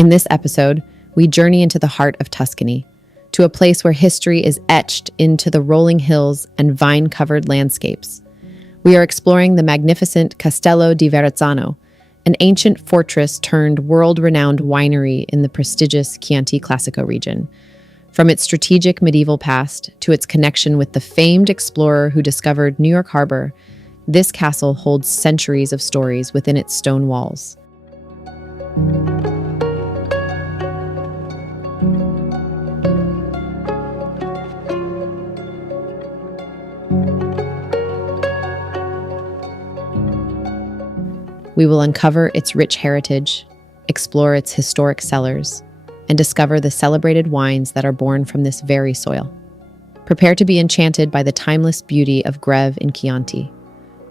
In this episode, we journey into the heart of Tuscany, to a place where history is etched into the rolling hills and vine-covered landscapes. We are exploring the magnificent Castello di Verrazzano, an ancient fortress turned world-renowned winery in the prestigious Chianti Classico region. From its strategic medieval past to its connection with the famed explorer who discovered New York Harbor, this castle holds centuries of stories within its stone walls. We will uncover its rich heritage, explore its historic cellars, and discover the celebrated wines that are born from this very soil. Prepare to be enchanted by the timeless beauty of Greve in Chianti.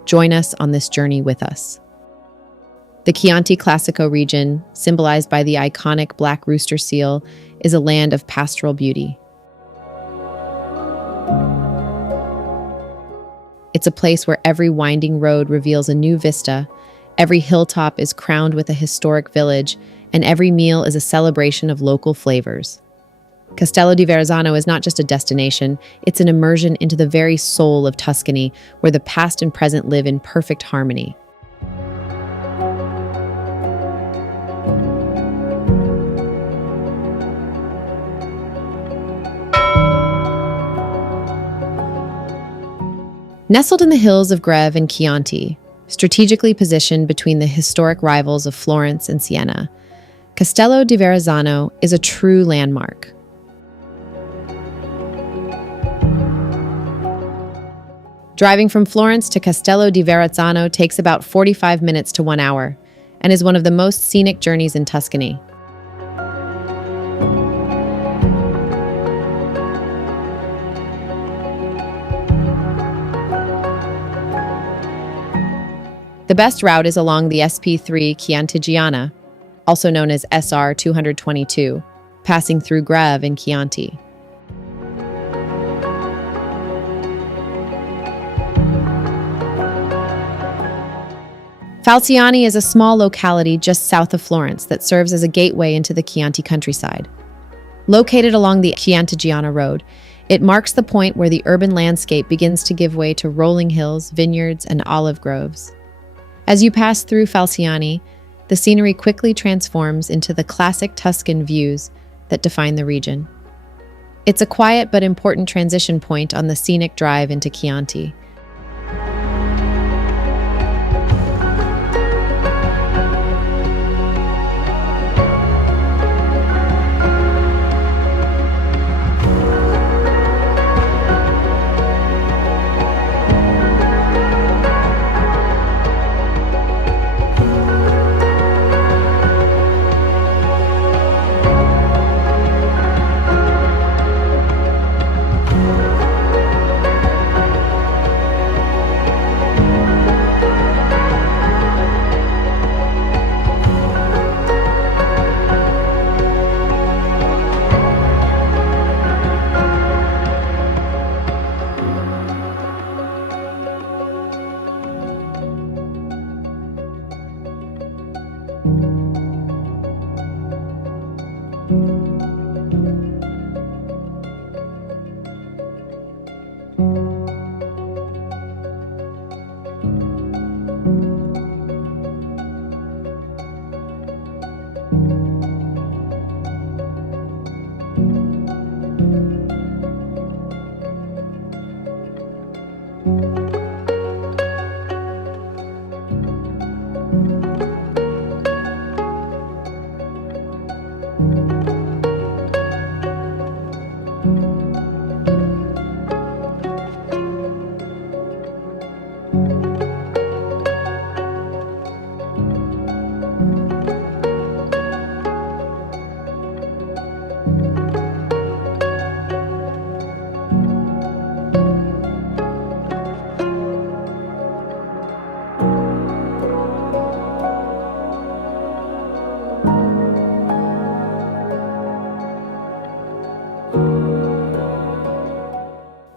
Join us on this journey with us. The Chianti Classico region, symbolized by the iconic black rooster seal, is a land of pastoral beauty. It's a place where every winding road reveals a new vista, every hilltop is crowned with a historic village, and every meal is a celebration of local flavors. Castello di Verrazzano is not just a destination, it's an immersion into the very soul of Tuscany, where the past and present live in perfect harmony. Nestled in the hills of Greve and Chianti, strategically positioned between the historic rivals of Florence and Siena, Castello di Verrazzano is a true landmark. Driving from Florence to Castello di Verrazzano takes about 45 minutes to 1 hour and is one of the most scenic journeys in Tuscany. The best route is along the SP3 Chiantigiana, also known as SR 222, passing through Greve and Chianti. Falciani is a small locality just south of Florence that serves as a gateway into the Chianti countryside. Located along the Chiantigiana road, it marks the point where the urban landscape begins to give way to rolling hills, vineyards, and olive groves. As you pass through Falciani, the scenery quickly transforms into the classic Tuscan views that define the region. It's a quiet but important transition point on the scenic drive into Chianti.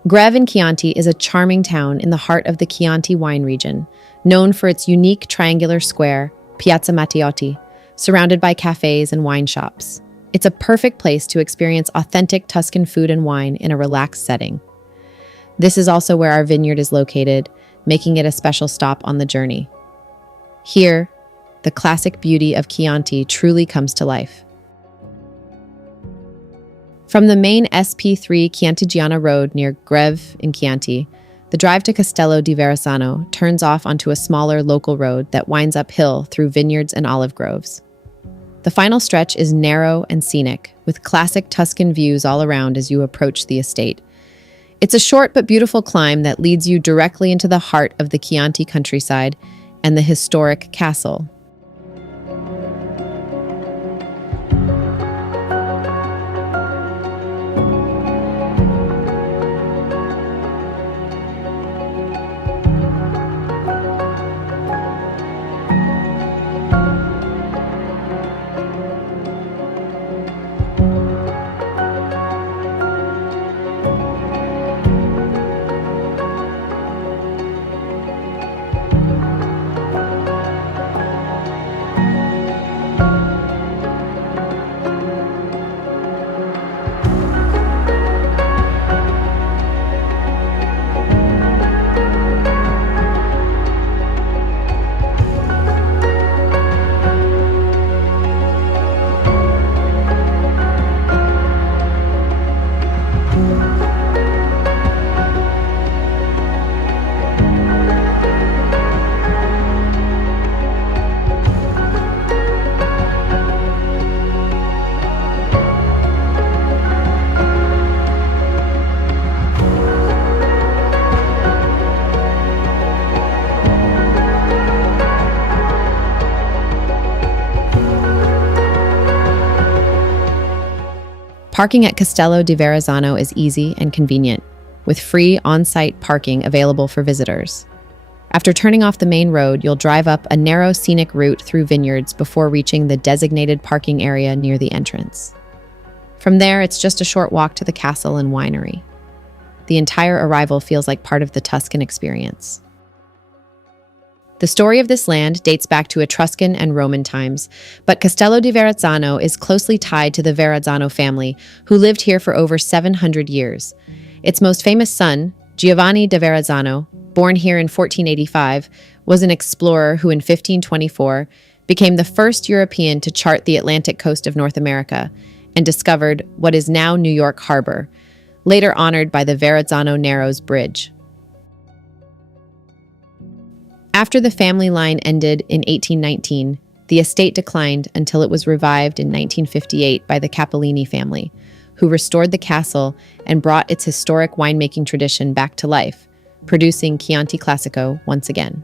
Greve in Chianti is a charming town in the heart of the Chianti wine region, known for its unique triangular square, Piazza Matteotti, surrounded by cafes and wine shops. It's a perfect place to experience authentic Tuscan food and wine in a relaxed setting. This is also where our vineyard is located, making it a special stop on the journey. Here, the classic beauty of Chianti truly comes to life. From the main SP3 Chiantigiana road near Greve in Chianti, the drive to Castello di Verrazzano turns off onto a smaller local road that winds uphill through vineyards and olive groves. The final stretch is narrow and scenic, with classic Tuscan views all around as you approach the estate. It's a short but beautiful climb that leads you directly into the heart of the Chianti countryside and the historic castle. Parking at Castello di Verrazzano is easy and convenient, with free on-site parking available for visitors. After turning off the main road, you'll drive up a narrow scenic route through vineyards before reaching the designated parking area near the entrance. From there, it's just a short walk to the castle and winery. The entire arrival feels like part of the Tuscan experience. The story of this land dates back to Etruscan and Roman times, but Castello di Verrazzano is closely tied to the Verrazzano family, who lived here for over 700 years. Its most famous son, Giovanni da Verrazzano, born here in 1485, was an explorer who in 1524 became the first European to chart the Atlantic coast of North America and discovered what is now New York Harbor, later honored by the Verrazzano Narrows Bridge. After the family line ended in 1819, the estate declined until it was revived in 1958 by the Capellini family, who restored the castle and brought its historic winemaking tradition back to life, producing Chianti Classico once again.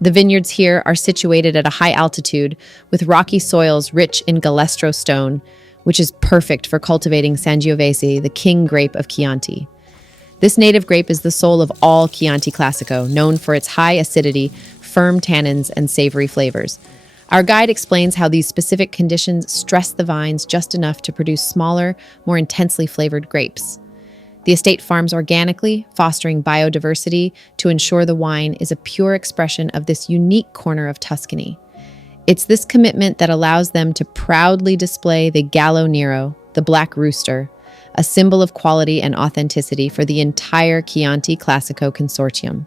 The vineyards here are situated at a high altitude with rocky soils rich in galestro stone, which is perfect for cultivating Sangiovese, the king grape of Chianti. This native grape is the soul of all Chianti Classico, known for its high acidity, firm tannins, and savory flavors. Our guide explains how these specific conditions stress the vines just enough to produce smaller, more intensely flavored grapes. The estate farms organically, fostering biodiversity to ensure the wine is a pure expression of this unique corner of Tuscany. It's this commitment that allows them to proudly display the Gallo Nero, the black rooster, a symbol of quality and authenticity for the entire Chianti Classico consortium.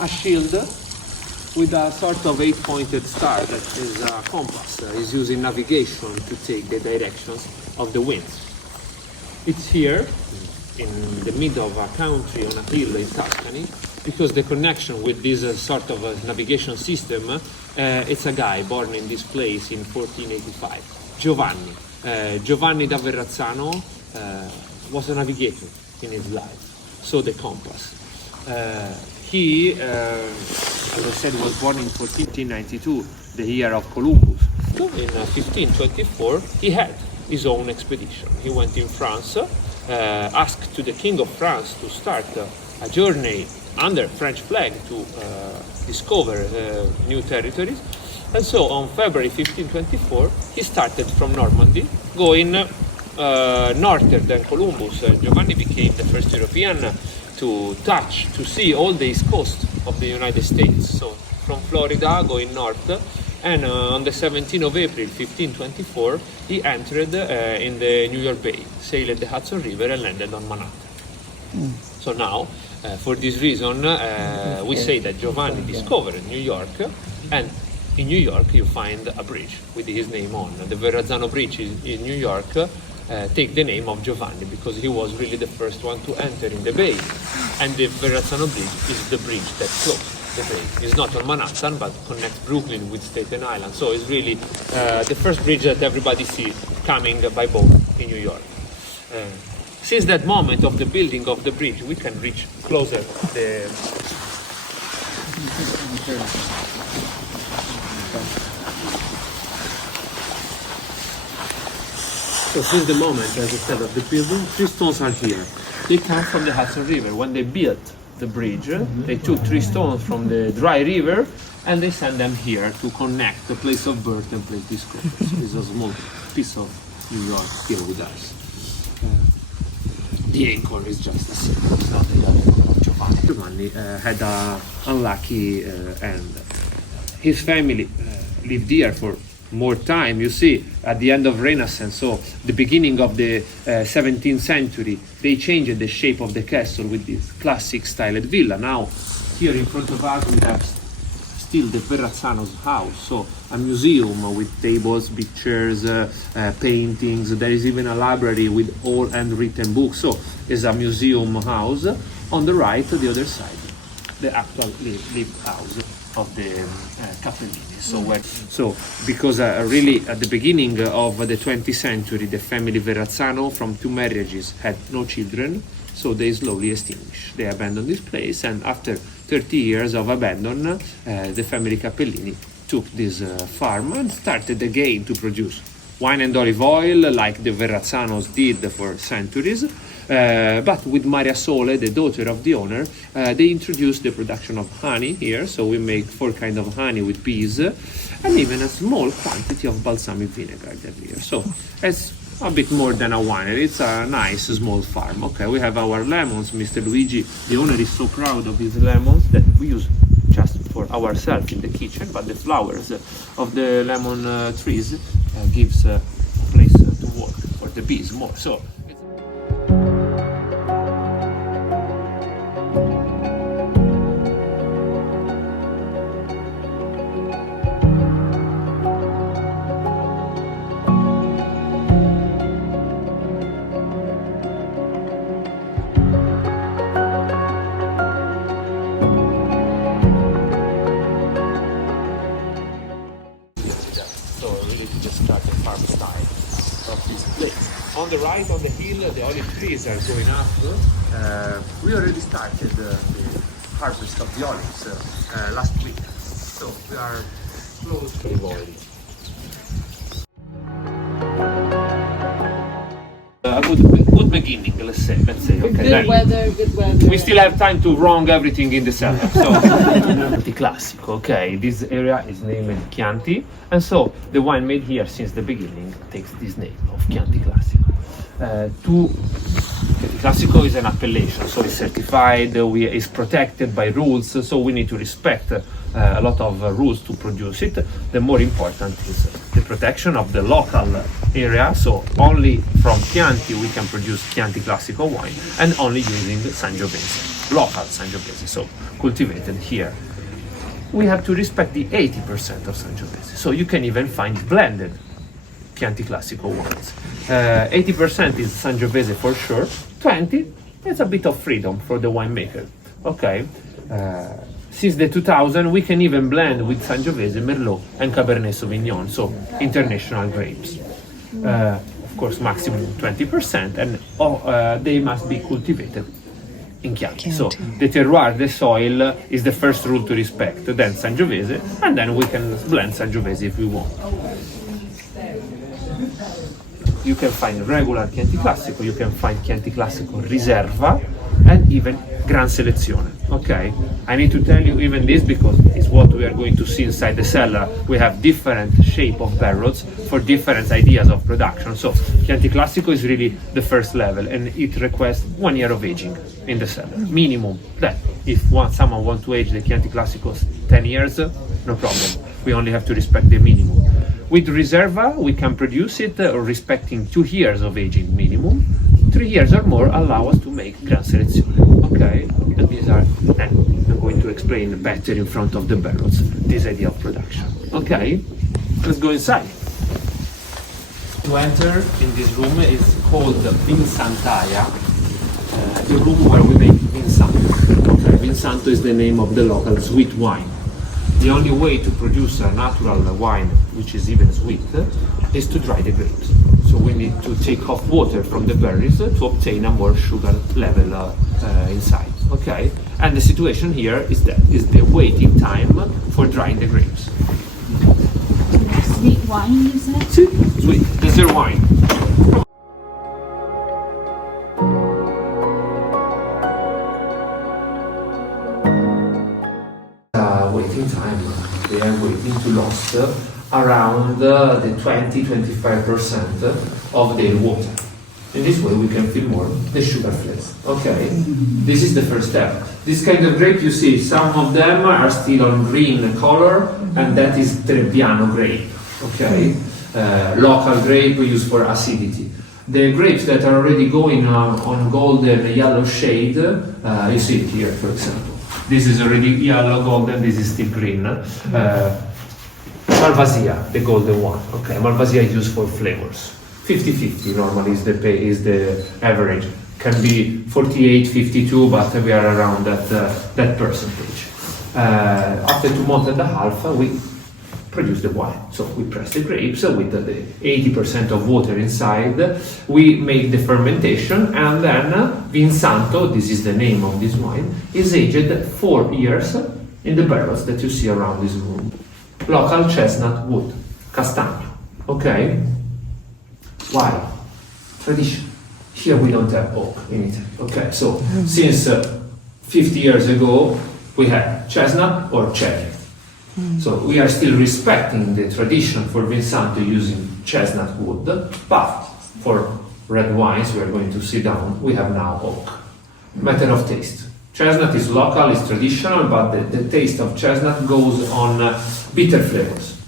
A shield with a sort of 8-pointed star that is a compass, is used in navigation to take the directions of the winds. It's here in the middle of a country on a hill in Tuscany because the connection with this sort of a navigation system, it's a guy born in this place in 1485, Giovanni da Verrazzano was a navigator in his life, so the compass. He, as I said, was born in 1492, the year of Columbus. So in 1524, he had his own expedition. He went in France, asked to the King of France to start a journey under French flag to discover new territories. And so on February 1524, he started from Normandy, going northern than Columbus. Giovanni became the first European to see all the east coast of the United States. So from Florida going north, and on the 17th of April 1524, he entered in the New York Bay, sailed the Hudson River and landed on Manhattan. So now, for this reason, we say that Giovanni discovered New York, and in New York you find a bridge with his name on. The Verrazzano Bridge in New York take the name of Giovanni because he was really the first one to enter in the bay. And the Verrazzano Bridge is the bridge that closed the bay. It's not on Manhattan, but connects Brooklyn with Staten Island. So it's really the first bridge that everybody sees coming by boat in New York. Since that moment of the building of the bridge, we can reach closer the... So since the moment, as I said, of the building, 3 stones are here. They come from the Hudson River. When they built the bridge, they took 3 stones from the dry river and they sent them here to connect the place of birth and place discovery. So it's a small piece of New York here with us. The anchor is just a symbol, it's not the anchor of Giovanni. Giovanni had an unlucky end. His family lived here for more time. You see, at the end of Renaissance, so the beginning of the 17th century, they changed the shape of the castle with this classic styled villa. Now, here in front of us, we have still the Verrazzano's house, so a museum with tables, pictures, paintings. There is even a library with all handwritten books. So it's a museum house. On the right, the other side, the actual live house of the Cappellini. So because really at the beginning of the 20th century, the family Verrazzano from 2 marriages had no children, so they slowly extinguished. They abandoned this place, and after 30 years of abandon, the family Cappellini took this farm and started again to produce wine and olive oil like the Verrazzanos did for centuries. But with Maria Sole, the daughter of the owner, they introduced the production of honey here. So we make 4 kinds of honey with bees, and even a small quantity of balsamic vinegar every year. So it's a bit more than a winery. It's a nice small farm. Okay, we have our lemons. Mr. Luigi, the owner, is so proud of his lemons that we use just for ourselves in the kitchen, but the flowers of the lemon trees gives a place to work for the bees more. So. On the right, on the hill, the olive trees are going up. We already started the harvest of the olives last week, so we are close to the oil. A good beginning, let's say. Okay, good weather. We still have time to wrong everything in the cellar. So, Chianti Classico. Okay, this area is named Chianti, and so the wine made here since the beginning takes this name of Chianti Classico. Chianti Classico is an appellation, so it's certified, it's protected by rules, so we need to respect a lot of rules to produce it. The more important is the protection of the local area, so only from Chianti we can produce Chianti Classico wine, and only using Sangiovese, local Sangiovese, so cultivated here. We have to respect the 80% of Sangiovese, so you can even find blended Chianti Classico wines. 80% is Sangiovese for sure, 20 it's a bit of freedom for the winemaker. Okay, since the 2000 we can even blend with Sangiovese, Merlot and Cabernet Sauvignon, so international grapes. Of course maximum 20%, and they must be cultivated in Chianti. So the terroir, the soil, is the first rule to respect. Then Sangiovese, and then we can blend Sangiovese if we want. You can find regular Chianti Classico, you can find Chianti Classico Riserva, and even Gran Selezione. Okay, I need to tell you even this because it's what we are going to see inside the cellar. We have different shape of barrels for different ideas of production. So Chianti Classico is really the first level, and it requests 1 year of aging in the cellar, minimum. Then, if someone wants to age the Chianti Classico 10 years, no problem. We only have to respect the minimum. With Riserva, we can produce it respecting 2 years of aging minimum. 3 years or more allow us to make Gran Selezione. Okay, and these are. I'm going to explain better in front of the barrels this idea of production. Okay, let's go inside. To enter in this room is called the Vinsantaia, the room where we make Vinsanto. Okay, Vinsanto is the name of the local sweet wine. The only way to produce a natural wine, which is even sweet, is to dry the grapes. So we need to take off water from the berries to obtain a more sugar level inside. Okay, and the situation here is that is the waiting time for drying the grapes. Sweet wine, you said? Sweet dessert wine. Waiting time, they are waiting to last around the 20-25% of their water. In this way we can feel more the sugar flakes. Okay, this is the first step. This kind of grape you see, some of them are still on green color, and that is Trebbiano grape. Okay, local grape used for acidity. The grapes that are already going on golden yellow shade, you see it here, for example. This is already yellow, golden, this is still green. Malvasia, the golden one. Okay, Malvasia is used for flavors. 50-50 normally is the average. Can be 48-52, but we are around that percentage. After 2 months and a half, we produce the wine. So we press the grapes with the 80% of water inside. We make the fermentation, and then Vinsanto, this is the name of this wine, is aged 4 years in the barrels that you see around this room. Local chestnut wood, castagno. Okay? Why? Tradition. Here we don't have oak in Italy. Okay, so since 50 years ago, we had chestnut or cherry. So we are still respecting the tradition for Vinsanto using chestnut wood, but for red wines we are going to sit down, we have now oak. Matter of taste. Chestnut is local, is traditional, but the taste of chestnut goes on bitter flavors.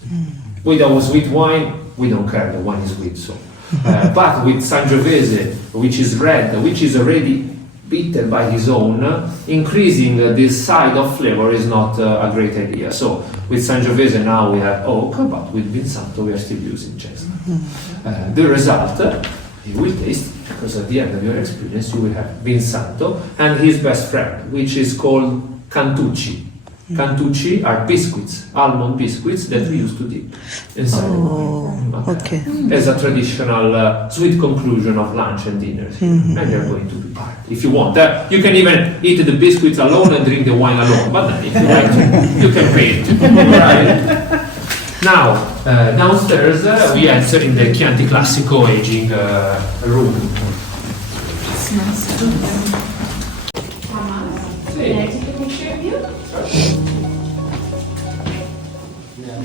With our sweet wine, we don't care, the wine is sweet, so. But with Sangiovese, which is red, which is already bitter by his own, increasing this side of flavor is not a great idea. So with Sangiovese now we have oak, but with Vinsanto we are still using chestnut. The result you will taste, because at the end of your experience you will have Vinsanto and his best friend, which is called Cantucci. Cantucci are biscuits, almond biscuits that we used to dip inside. Okay. As a traditional sweet conclusion of lunch and dinner, and you're going to be part. If you want, you can even eat the biscuits alone and drink the wine alone. But then, if you like to, you can pay it. Right? Now, downstairs we enter in the Chianti Classico aging room. Smells good. Can I take a picture of you?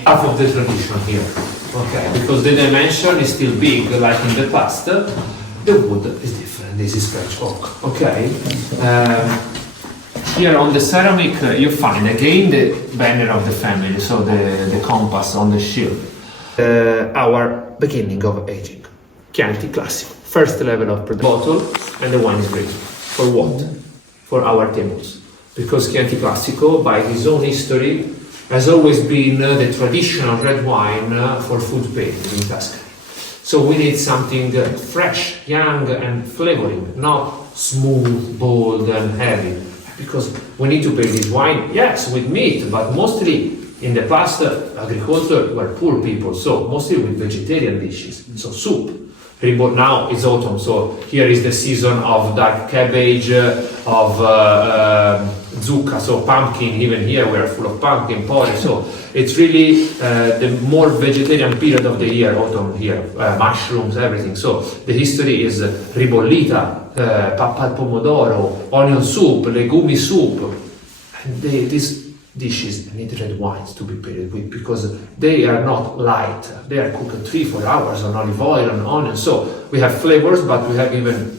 Half of the tradition here, okay, because the dimension is still big, like in the past. The wood is different. This is French oak, okay. Here on the ceramic, you find again the banner of the family, so the compass on the shield. Our beginning of aging, Chianti Classico, first level of production. Bottle, and the wine is ready. For what? For our tables. Because Chianti Classico, by his own history, has always been the traditional red wine for food pairing in Tuscany. So we need something fresh, young and flavoring, not smooth, bold and heavy. Because we need to pair this wine, yes, with meat, but mostly in the past agriculture were poor people, so mostly with vegetarian dishes, so soup. Now it's autumn, so here is the season of dark cabbage, of zucca, so pumpkin. Even here we are full of pumpkin, porridge. So it's really the more vegetarian period of the year, autumn here, mushrooms, everything. So the history is ribollita, pappa al pomodoro, onion soup, legumi soup. And these dishes need red wines to be paired with, because they are not light. They are cooked 3-4 hours on olive oil and onion. So we have flavors, but we have even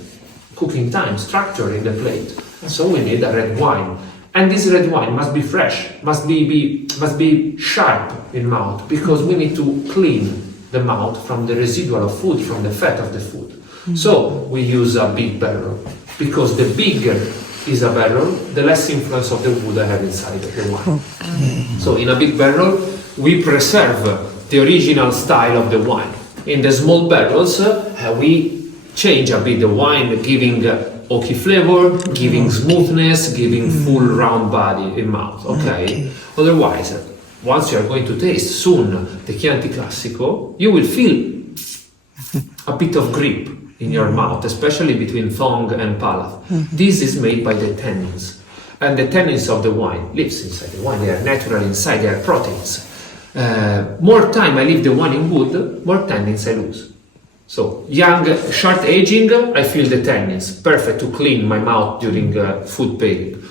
cooking time, structure in the plate. So we need a red wine. And this red wine must be fresh, must be sharp in mouth, because we need to clean the mouth from the residual of food, from the fat of the food. So we use a big barrel, because the bigger is a barrel, the less influence of the wood I have inside the wine. So in a big barrel, we preserve the original style of the wine. In the small barrels, we change a bit the wine, giving oaky flavor, giving smoothness, giving full round body in mouth. Okay? Otherwise, once you are going to taste soon the Chianti Classico, you will feel a bit of grip in your mouth, especially between tongue and palate. This is made by the tannins. And the tannins of the wine lives inside the wine. They are natural inside, they are proteins. More time I leave the wine in wood, more tannins I lose. So young, short aging, I feel the tannins, perfect to clean my mouth during food pairing.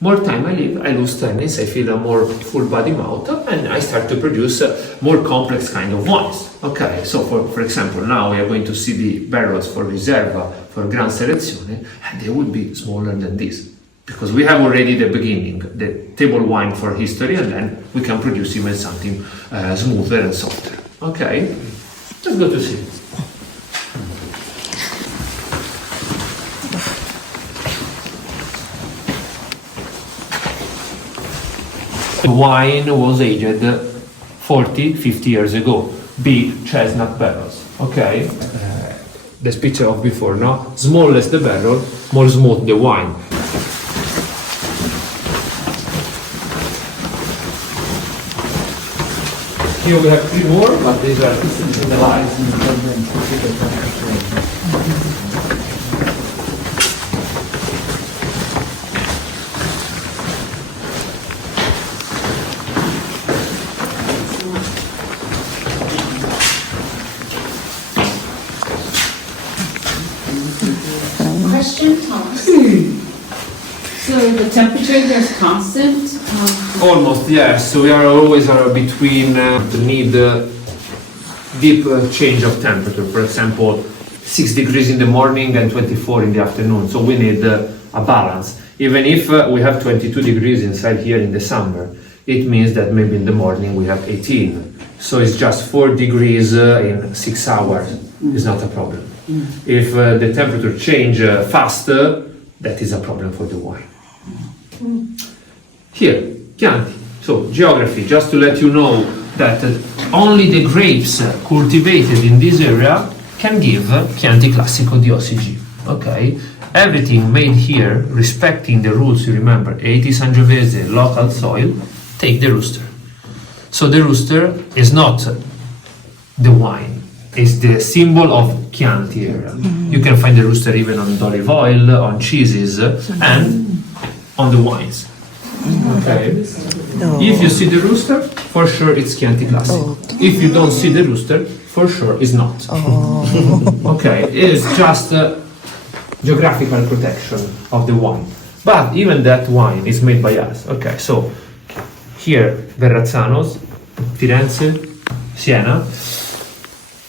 More time I leave, I lose tannins, I feel a more full body mouth, and I start to produce more complex kind of wines. Okay, so for example, now we are going to see the barrels for Riserva, for Gran Selezione, and they will be smaller than this. Because we have already the beginning, the table wine for history, and then we can produce even something smoother and softer. Okay, let's go to see. The wine was aged 40, 50 years ago. Big chestnut barrels. Okay? This picture of before, no? Smallest the barrel, more smooth the wine. Here we have 3 more, but these are the last. Question, Thomas. So the temperature here is constant? Almost, yes. So we are always between the need deep change of temperature. For example, 6 degrees in the morning and 24 in the afternoon. So we need a balance. Even if we have 22 degrees inside here in the summer, it means that maybe in the morning we have 18. So it's just 4 degrees in 6 hours. It's not a problem. If the temperature change faster, that is a problem for the wine. Here, Chianti. So geography, just to let you know that only the grapes cultivated in this area can give Chianti Classico the OCG. Okay, everything made here, respecting the rules. You remember, 80 Sangiovese, local soil. Take the rooster. So the rooster is not the wine. Is the symbol of Chianti area. You can find the rooster even on olive oil, on cheeses, and on the wines. Okay. If you see the rooster, for sure it's Chianti Classico. If you don't see the rooster, for sure it's not. Okay, it is just geographical protection of the wine. But even that wine is made by us. Okay, so here Verrazzanos, Firenze, Siena.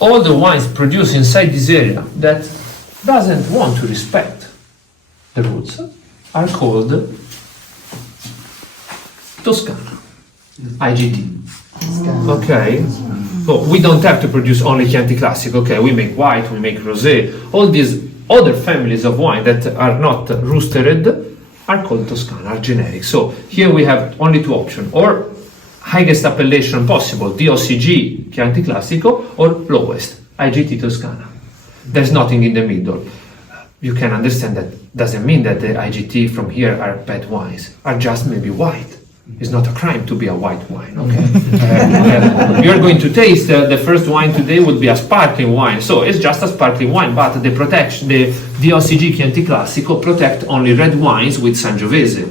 All the wines produced inside this area that doesn't want to respect the roots are called Tuscan, IGT. Okay, so we don't have to produce only Chianti Classico. Okay, we make white, we make rosé. All these other families of wine that are not roostered are called Toscana, are generic. So here we have only 2 options, or highest appellation possible, DOCG Chianti Classico, or lowest, IGT Toscana. There's nothing in the middle. You can understand that doesn't mean that the IGT from here are bad wines, are just maybe white. It's not a crime to be a white wine, okay? You're going to taste, the first wine today would be a sparkling wine. So it's just a sparkling wine, but the protection, the DOCG Chianti Classico protect only red wines with Sangiovese.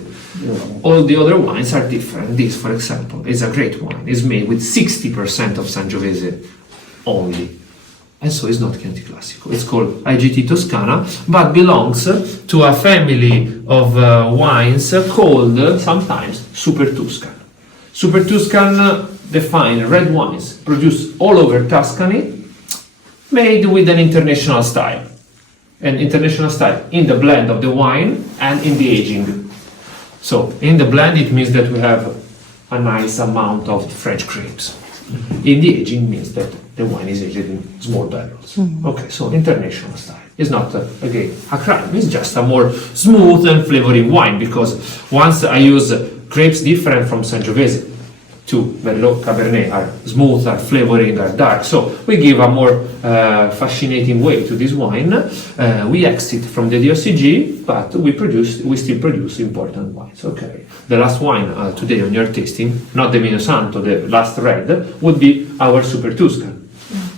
All the other wines are different. This, for example, is a great wine. It's made with 60% of Sangiovese only. And so it's not Chianti Classico. It's called IGT Toscana, but belongs to a family of wines called sometimes Super Tuscan. Super Tuscan define red wines produced all over Tuscany, made with an international style. An international style in the blend of the wine and in the aging. So in the blend it means that we have a nice amount of French grapes. In the aging means that the wine is aged in small barrels. Okay, so international style. It's not, again, a crime. It's just a more smooth and flavoring wine, because once I use grapes different from Sangiovese to Merlot, Cabernet, are smooth, are flavoring, are dark. So we give a more fascinating way to this wine. We exit from the DOCG, but we still produce important wines. Okay. The last wine today on your tasting, not the Vinsanto, the last red, would be our Super Tuscan.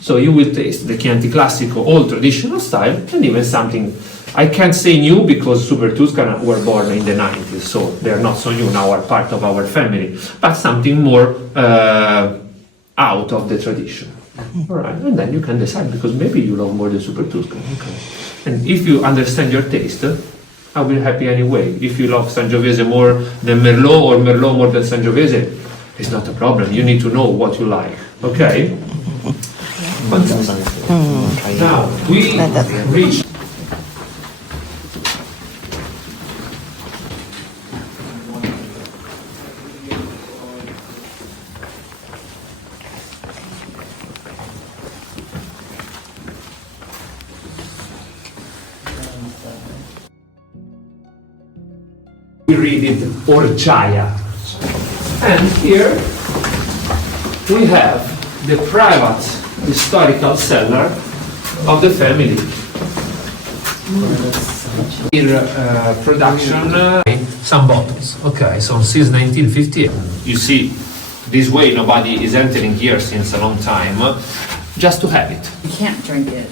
So you will taste the Chianti Classico, old traditional style, and even something, I can't say new because Super Tuscan were born in the 90s, so they are not so new, now are part of our family, but something more out of the tradition. All right, and then you can decide, because maybe you love more the Super Tuscan. Okay. And if you understand your taste, I will be happy anyway. If you love Sangiovese more than Merlot, or Merlot more than Sangiovese, it's not a problem. You need to know what you like. Okay? Fantastic. Now, we reach. We read it Orchaia. And here we have the private historical cellar of the family. Here, production, some bottles. Okay, so since 1958. You see, this way nobody is entering here since a long time, just to have it. You can't drink it.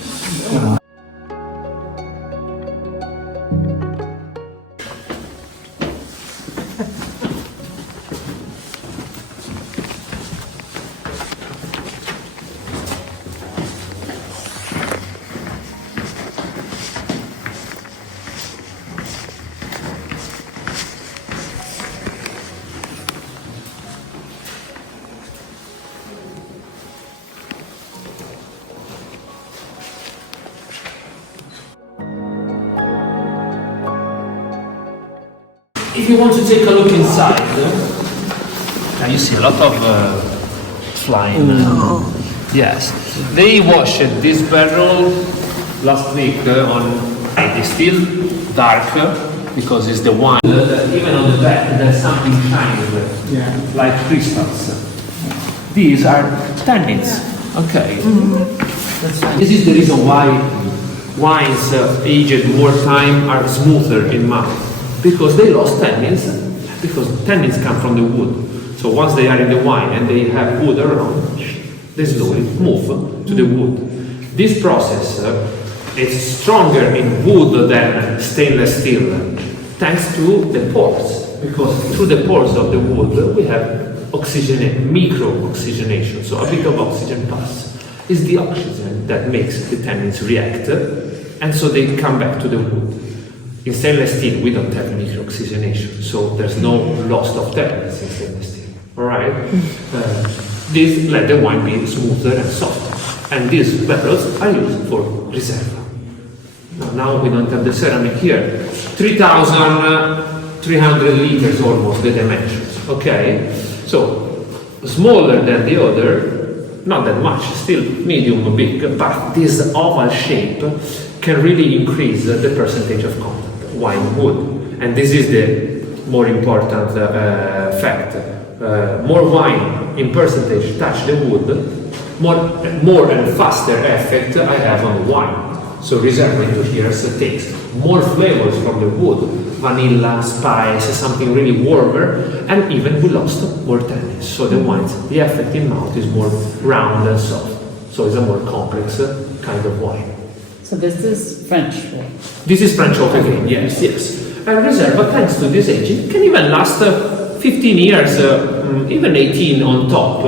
If you want to take a look inside, you see a lot of flying. Yes, they washed this barrel last week on. It's still dark because it's the wine. Even on the back, there's something shining, like crystals. These are tannins. Okay. This is the reason why wines aged more time are smoother in mouth. Because they lost tannins, because tannins come from the wood. So once they are in the wine and they have wood around, they slowly move to the wood. This process is stronger in wood than stainless steel, thanks to the pores. Because through the pores of the wood we have micro-oxygenation, so a bit of oxygen pass. It's the oxygen that makes the tannins react, and so they come back to the wood. In stainless steel, we don't have micro-oxygenation, so there's no loss of tannins in stainless steel. All right? This let the wine be smoother and softer. And these barrels are used for Reserva. Now we don't have the ceramic here. 3,300 liters almost, the dimensions. Okay? So, smaller than the other, not that much, still medium big, but this oval shape can really increase the percentage of content. Wine wood, and this is the more important fact. More wine in percentage touch the wood, more and faster effect I have on the wine. So Reserva in 2 years takes more flavors from the wood, vanilla, spice, something really warmer, and even we lost more tannins. So the wines, the effect in mouth is more round and soft. So it's a more complex kind of wine. So this is French wine. This is French oak again, yes, yes. And Reserva, thanks to this aging, can even last 15 years, even 18 on top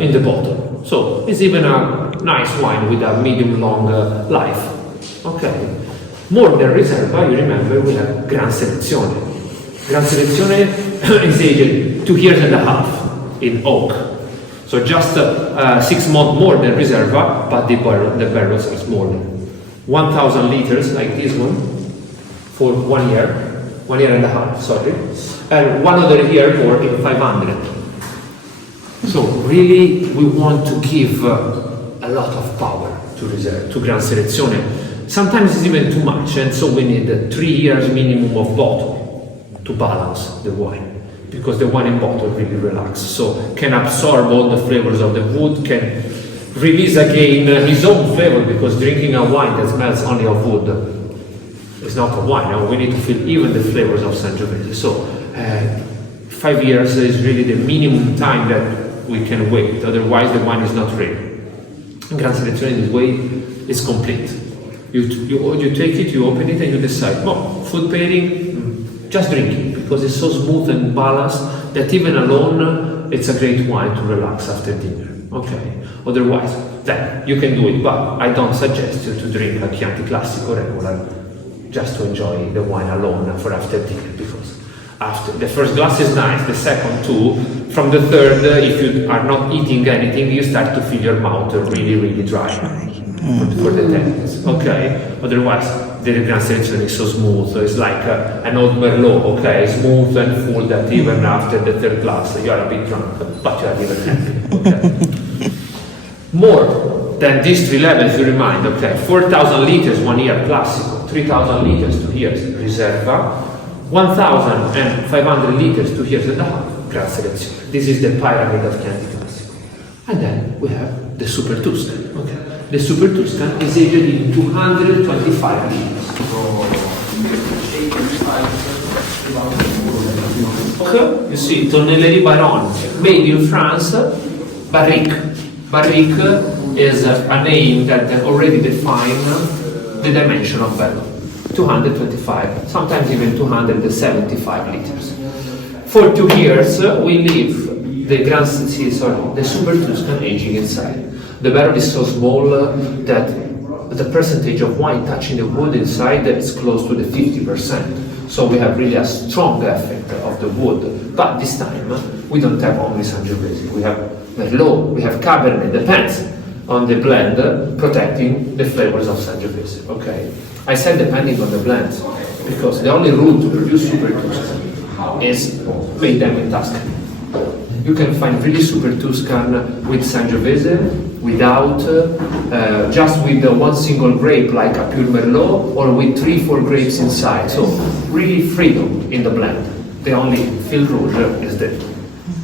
in the bottle. So it's even a nice wine with a medium-long life. Okay. More than Reserva, you remember, we have Gran Selezione. Gran Selezione is aged 2 years and a half in oak. So just 6 months more than Reserva, but the barrels are smaller. 1,000 liters like this one for 1 year, 1 year and a half, sorry, and 1 other year more in 500. So really, we want to give a lot of power to Reserva, to Gran Selezione. Sometimes it's even too much, and so we need 3 years minimum of bottle to balance the wine. Because the wine in bottle really relaxes, so can absorb all the flavors of the wood, can release again his own flavor, because drinking a wine that smells only of wood is not a wine. We need to feel even the flavors of Sangiovese. So 5 years is really the minimum time that we can wait, otherwise the wine is not ready. Gran Selezione in this way is complete. You take it, you open it, and you decide, oh, food pairing, just drink it, because it's so smooth and balanced that even alone it's a great wine to relax after dinner. Okay, otherwise then you can do it, but I don't suggest you to drink a Chianti Classico regular just to enjoy the wine alone for after dinner, because after the first glass is nice, the second too, from the third, if you are not eating anything, you start to feel your mouth really dry for the tannins. Okay, otherwise the Gran Selezione is so smooth, so it's like an old Merlot, okay, smooth and full that even after the third glass you are a bit drunk, but you are even happy. Okay. More than these 3 levels, you remind, okay, 4,000 liters 1 year Classico, 3,000 liters 2 years Reserva, 1,500 liters 2 years and a half Gran Selezione. This is the pyramid of Chianti Classico. And then we have the Super Tuscan. Okay. The Super Tuscan is aged in 225 liters. You see, Tonnellerie Baron, made in France, Barrique. Barrique is a name that already defines the dimension of barrel. 225, sometimes even 275 liters. For 2 years, we leave the Super Tuscan aging inside. The barrel is so small that the percentage of wine touching the wood inside is close to the 50%. So we have really a strong effect of the wood. But this time, we don't have only Sangiovese. We have Merlot, we have Cabernet, depends on the blend, protecting the flavors of Sangiovese. Okay. I said depending on the blend, because the only rule to produce Super Tuscan is make them in Tuscany. You can find really Super Tuscan with Sangiovese, without, just with one single grape like a pure Merlot, or with 3-4 grapes inside. So really freedom in the blend. The only fil rouge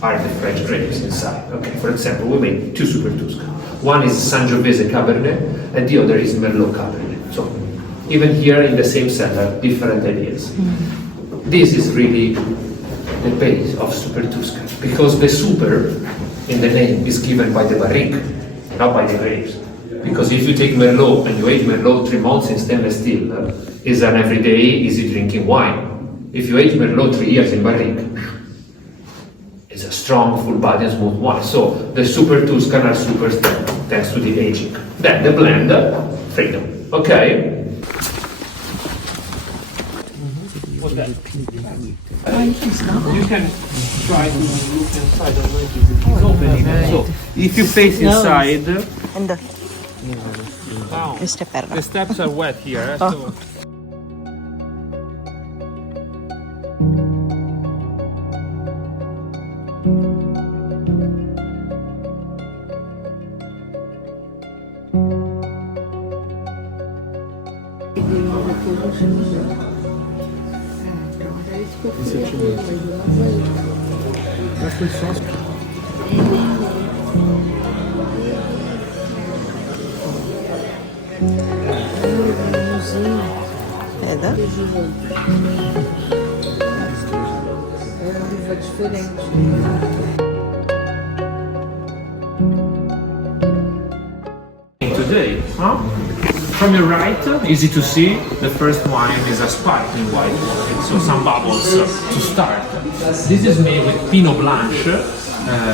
are the French grapes inside. Okay, for example, we made 2 Super Tuscan. One is Sangiovese Cabernet, and the other is Merlot Cabernet. So even here in the same cellar, different ideas. This is really the base of Super Tuscan, because the super in the name is given by the barrique, not by the grapes. Because if you take Merlot and you age Merlot 3 months in stainless steel, is an everyday easy drinking wine. If you age Merlot 3 years in barrique, it's a strong, full body and smooth wine. So the Super Tuscan are super strong thanks to the aging. Then the blend, freedom. Okay? What's that? You can try to look inside. I don't know if it's open even. So if you face inside, the steps are wet here. So. É da? Today, huh? From your right, easy to see, the first wine is a sparkling white wine, so some bubbles to start. This is made with Pinot Blanche,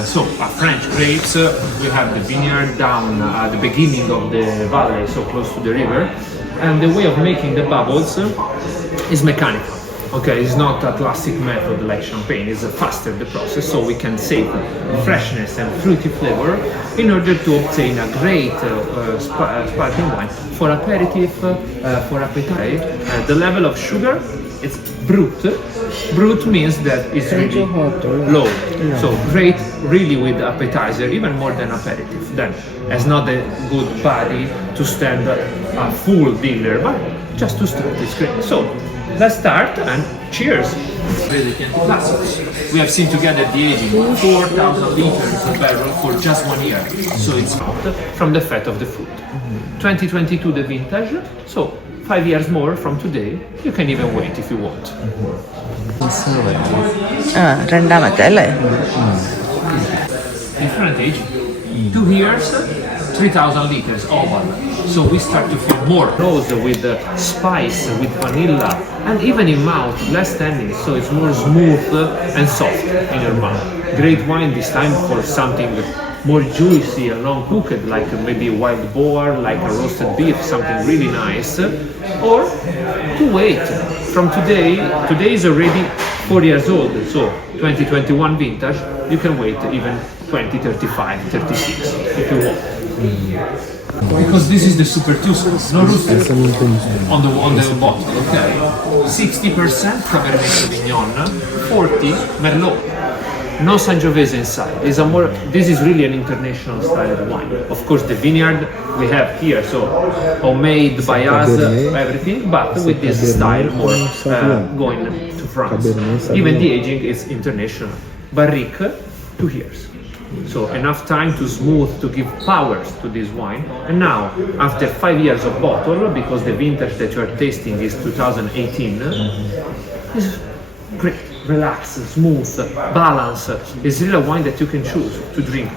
so French grapes. We have the vineyard down at the beginning of the valley, so close to the river, and the way of making the bubbles is mechanical. Okay, it's not a classic method like champagne, it's faster the process, so we can save freshness and fruity flavor in order to obtain a great sparkling wine for aperitif, for appetite. The level of sugar, it's brut. Brut means that it's really low, so great really with appetizer, even more than aperitif. Then it's not a good body to stand a full dinner, but just to start, it's great. So let's start and cheers! Really Chianti Classico. We have seen together the aging 4,000 liters a barrel for just 1 year, so it's not from the fat of the fruit. 2022 the vintage, so 5 years more from today. You can even wait if you want. രണ്ടാമത്തെ അല്ലേ? Different aging. 2 years, 3,000 liters oval. So we start to feel more rose with the spice, with vanilla, and even in mouth, less tannin, so it's more smooth and soft in your mouth. Great wine this time for something more juicy and long cooked, like maybe wild boar, like a roasted beef, something really nice. Or to wait. From today is already 4 years old, so 2021 vintage, you can wait even 20, 35, 36 if you want. Because this is the Super Tuscan, no rooster on the bottle, okay? 60% Cabernet Sauvignon, 40 Merlot. No Sangiovese inside. This is really an international style of wine. Of course, the vineyard we have here, so homemade by us, everything, but with this style more going to France. Even the aging is international. Barrique, 2 years. So enough time to smooth, to give powers to this wine. And now, after 5 years of bottle, because the vintage that you are tasting is 2018, is great, relaxed, smooth, balanced. It's really a wine that you can choose to drink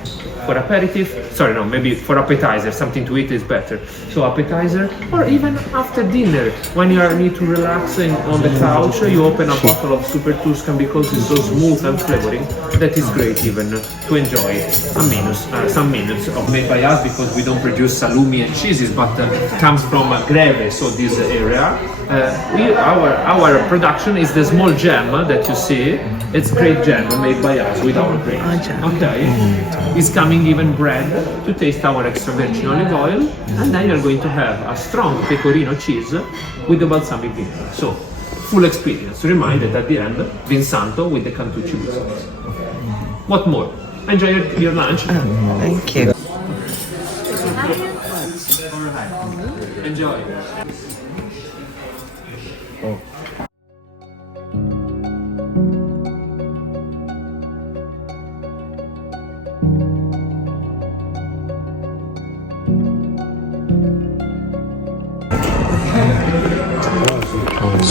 for aperitif. Sorry, no, maybe for appetizer, something to eat is better. So appetizer, or even after dinner, when you need to relax on the couch, you open a bottle of Super Tuscan because it's so smooth and flavoring. That is great even to enjoy some minutes of made by us, because we don't produce salumi and cheeses, but comes from Greve, so this area. Our production is the small gem that you see. It's great jam made by us with our grapes. Okay, it's coming even bread to taste our extra virgin olive oil, and then you're going to have a strong pecorino cheese with the balsamic vinegar. So full experience. Reminded at the end, Vinsanto with the Cantucci sauce. What more? Enjoy your lunch. Thank you. Enjoy.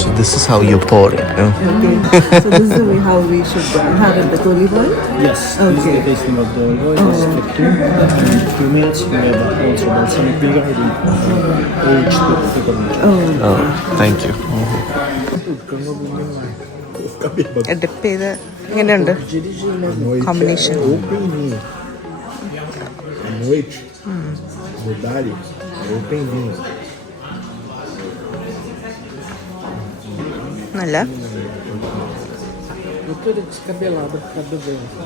So this is how you pour it, no? Okay. So this is the way how we should have it, the olive oil? Yes, this is the tasting of the olive oil. It's 15. In 2 minutes, we have also balsamic vinegar with aged peppermint. Oh, thank you. Dip ചെയ്ത് എങ്ങനെയുണ്ട് combination? À noite, mudar open vinho. നല്ല Toda descabelada por causa do vento.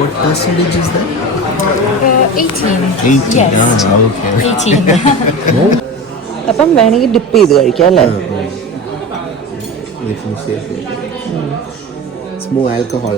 What percentage is that? 18. 18. Yes. Ah, okay. 18. അപ്പം വേണമെങ്കിൽ dip ചെയ്ത് കഴിക്കാം അല്ലേ? It's more alcohol.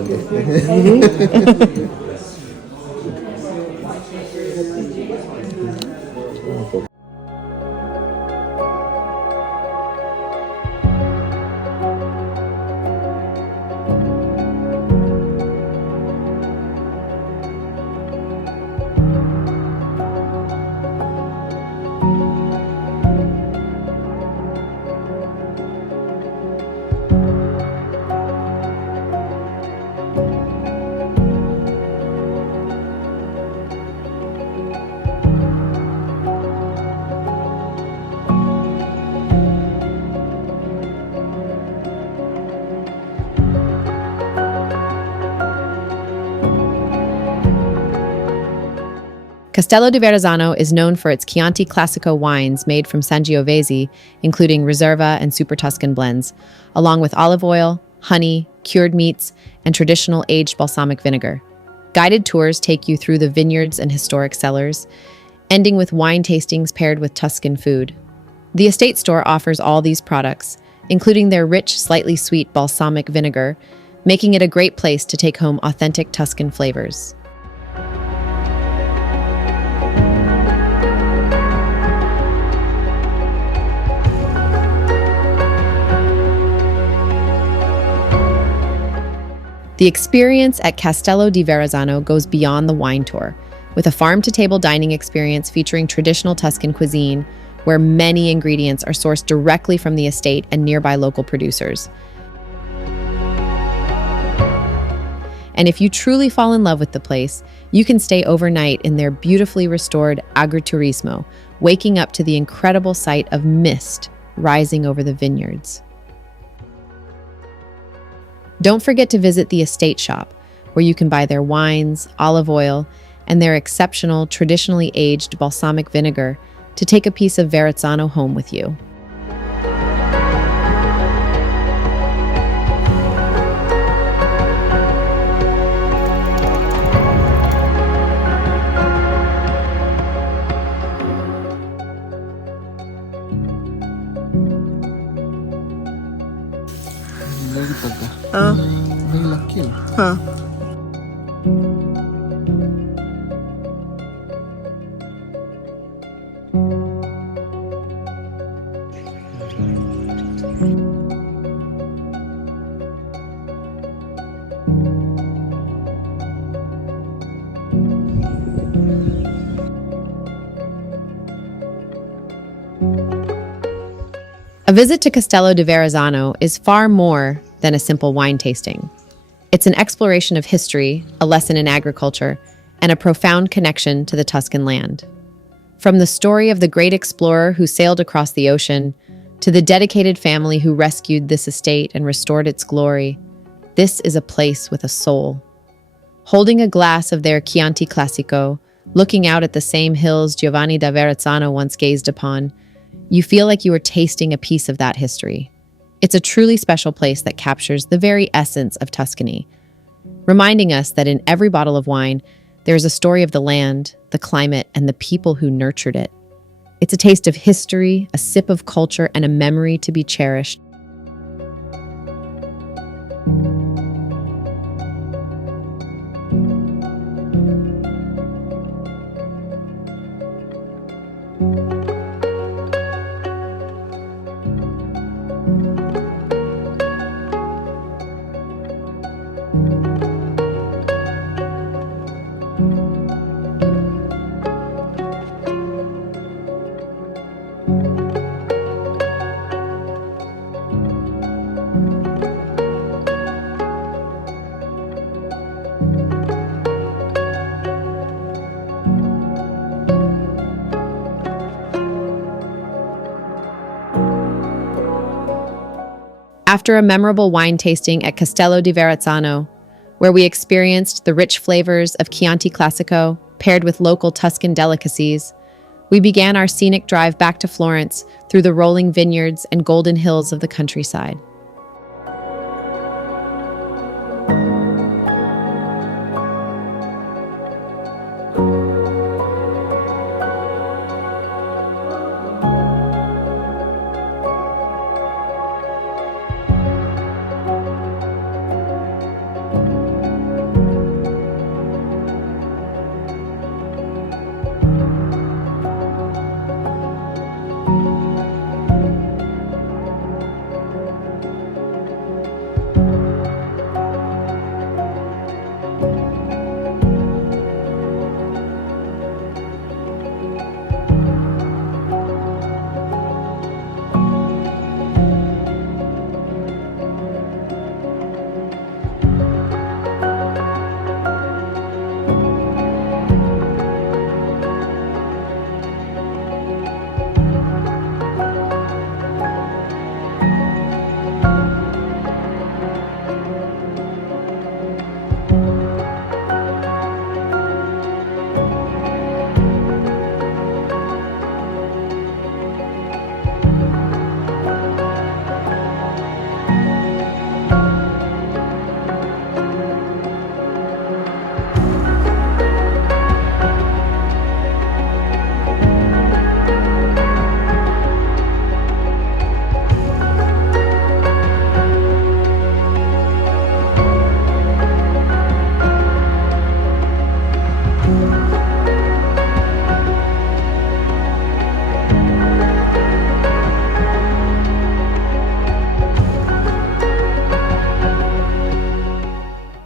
Castello di Verrazzano is known for its Chianti Classico wines made from Sangiovese, including Reserva and Super Tuscan blends, along with olive oil, honey, cured meats, and traditional aged balsamic vinegar. Guided tours take you through the vineyards and historic cellars, ending with wine tastings paired with Tuscan food. The estate store offers all these products, including their rich, slightly sweet balsamic vinegar, making it a great place to take home authentic Tuscan flavors. The experience at Castello di Verrazzano goes beyond the wine tour, with a farm-to-table dining experience featuring traditional Tuscan cuisine, where many ingredients are sourced directly from the estate and nearby local producers. And if you truly fall in love with the place, you can stay overnight in their beautifully restored agriturismo, waking up to the incredible sight of mist rising over the vineyards. Don't forget to visit the estate shop, where you can buy their wines, olive oil, and their exceptional, traditionally aged balsamic vinegar to take a piece of Verrazzano home with you. A visit to Castello di Verrazzano is far more than a simple wine tasting. It's an exploration of history, a lesson in agriculture, and a profound connection to the Tuscan land. From the story of the great explorer who sailed across the ocean, to the dedicated family who rescued this estate and restored its glory, this is a place with a soul. Holding a glass of their Chianti Classico, looking out at the same hills Giovanni da Verrazzano once gazed upon, you feel like you are tasting a piece of that history. It's a truly special place that captures the very essence of Tuscany, reminding us that in every bottle of wine, there is a story of the land, the climate, and the people who nurtured it. It's a taste of history, a sip of culture, and a memory to be cherished. After a memorable wine tasting at Castello di Verrazzano, where we experienced the rich flavors of Chianti Classico paired with local Tuscan delicacies, we began our scenic drive back to Florence through the rolling vineyards and golden hills of the countryside.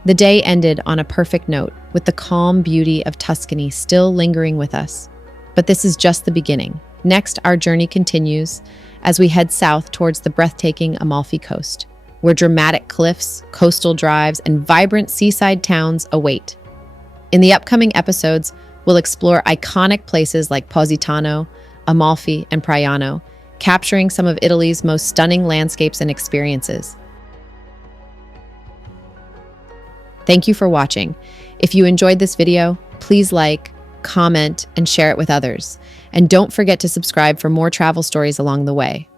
The day ended on a perfect note, with the calm beauty of Tuscany still lingering with us. But this is just the beginning. Next, our journey continues as we head south towards the breathtaking Amalfi Coast, where dramatic cliffs, coastal drives, and vibrant seaside towns await. In the upcoming episodes, we'll explore iconic places like Positano, Amalfi, and Praiano, capturing some of Italy's most stunning landscapes and experiences. Thank you for watching. If you enjoyed this video, please like, comment, and share it with others. And don't forget to subscribe for more travel stories along the way.